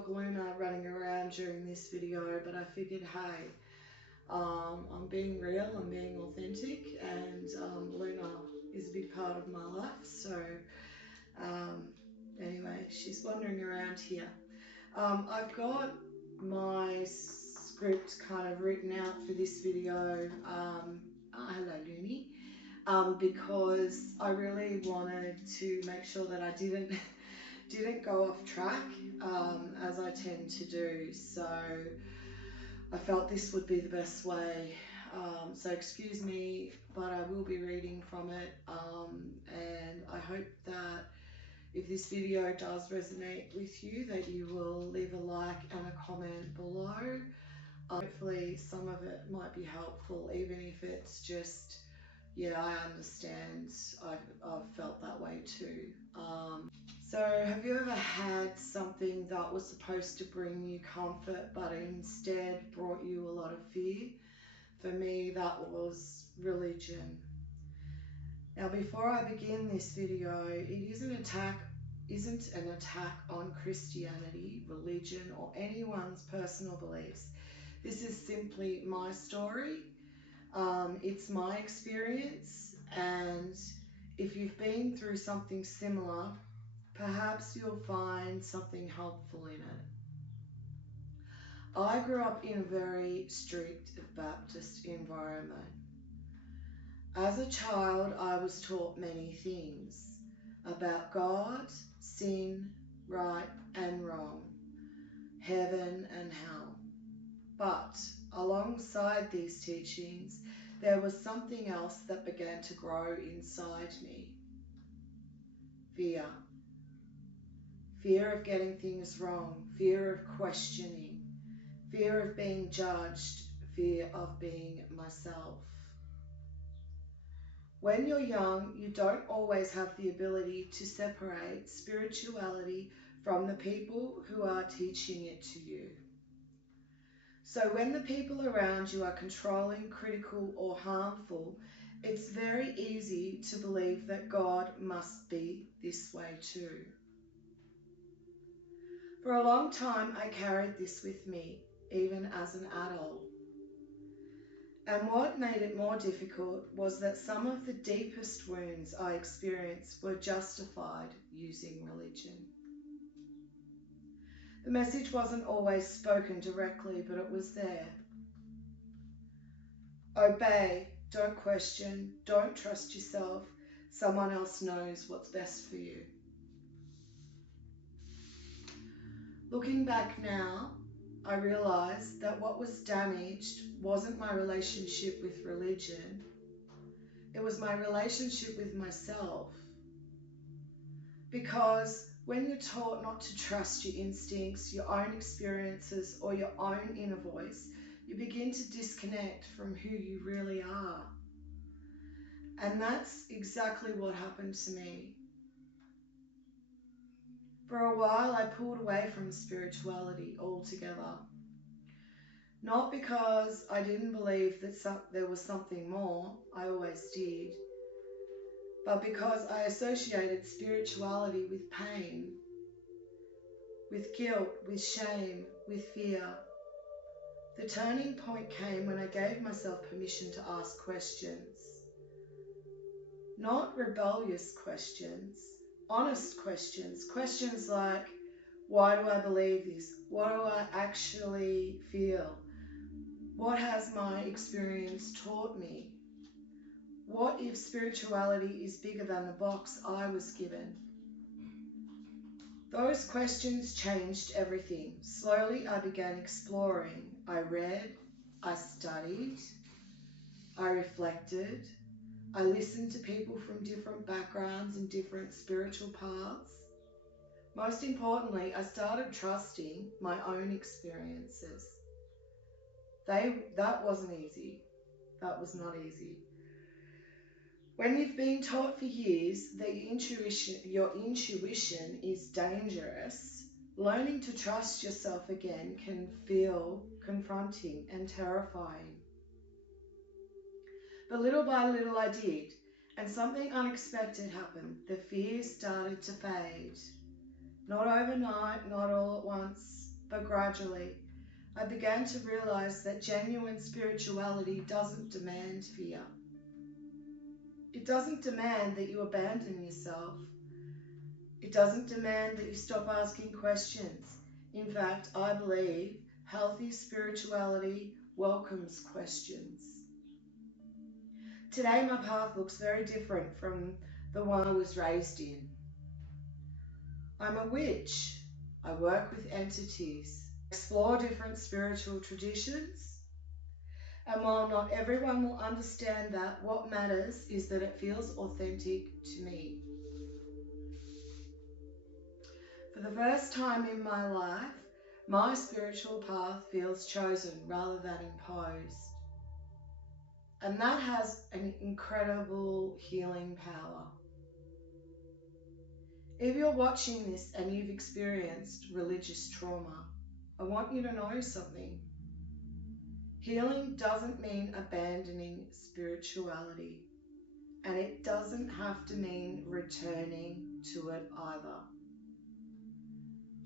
dog Luna running around during this video, but I figured, hey, I'm being real, I'm being authentic, and Luna is a big part of my life. So um, anyway, she's wandering around here. I've got my script kind of written out for this video. Hello, Looney. Because I really wanted to make sure that I didn't go off track, as I tend to do. So I felt this would be the best way. So excuse me, but I will be reading from it, and I hope that if this video does resonate with you, that you will leave a like and a comment below. Hopefully some of it might be helpful, even if it's just, yeah, I understand, I've felt that way too. So have you ever had something that was supposed to bring you comfort but instead brought you a lot of fear? For me, that was religion. Now, before I begin this video, it isn't an attack on Christianity, religion, or anyone's personal beliefs. This is simply my story. It's my experience, and if you've been through something similar, perhaps you'll find something helpful in it. I grew up in a very strict Baptist environment. As a child, I was taught many things about God, sin, right and wrong, heaven and hell. But alongside these teachings, there was something else that began to grow inside me. Fear. Fear of getting things wrong, fear of questioning, fear of being judged, fear of being myself. When you're young, you don't always have the ability to separate spirituality from the people who are teaching it to you. So when the people around you are controlling, critical, or harmful, it's very easy to believe that God must be this way too. For a long time, I carried this with me, even as an adult. And what made it more difficult was that some of the deepest wounds I experienced were justified using religion. The message wasn't always spoken directly, but it was there. Obey, don't question, don't trust yourself. Someone else knows what's best for you. Looking back now, I realized that what was damaged wasn't my relationship with religion. It was my relationship with myself. Because when you're taught not to trust your instincts, your own experiences, or your own inner voice, you begin to disconnect from who you really are. And that's exactly what happened to me. For a while, I pulled away from spirituality altogether. Not because I didn't believe that there was something more, I always did, but because I associated spirituality with pain, with guilt, with shame, with fear. The turning point came when I gave myself permission to ask questions. Not rebellious questions, honest questions. Questions like, why do I believe this? What do I actually feel? What has my experience taught me? What if spirituality is bigger than the box I was given? Those questions changed everything. Slowly I began exploring. I read, I studied, I reflected, I listened to people from different backgrounds and different spiritual paths. Most importantly, I started trusting my own experiences. That wasn't easy. That was not easy. When you've been taught for years that your intuition is dangerous, learning to trust yourself again can feel confronting and terrifying. But little by little I did, and something unexpected happened. The fear started to fade. Not overnight, not all at once, but gradually I began to realize that genuine spirituality doesn't demand fear. It doesn't demand that you abandon yourself. It doesn't demand that you stop asking questions. In fact, I believe healthy spirituality welcomes questions. Today, my path looks very different from the one I was raised in. I'm a witch. I work with entities, explore different spiritual traditions, and while not everyone will understand that, what matters is that it feels authentic to me. For the first time in my life, my spiritual path feels chosen rather than imposed. And that has an incredible healing power. If you're watching this and you've experienced religious trauma, I want you to know something. Healing doesn't mean abandoning spirituality, and it doesn't have to mean returning to it either.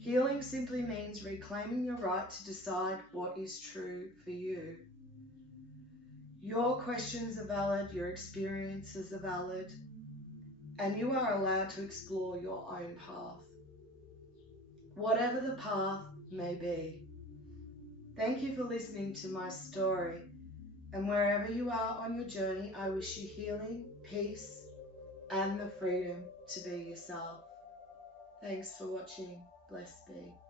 Healing simply means reclaiming your right to decide what is true for you. Your questions are valid, your experiences are valid, and you are allowed to explore your own path, whatever the path may be. Thank you for listening to my story, and wherever you are on your journey, I wish you healing, peace, and the freedom to be yourself. Thanks for watching. Blessed be.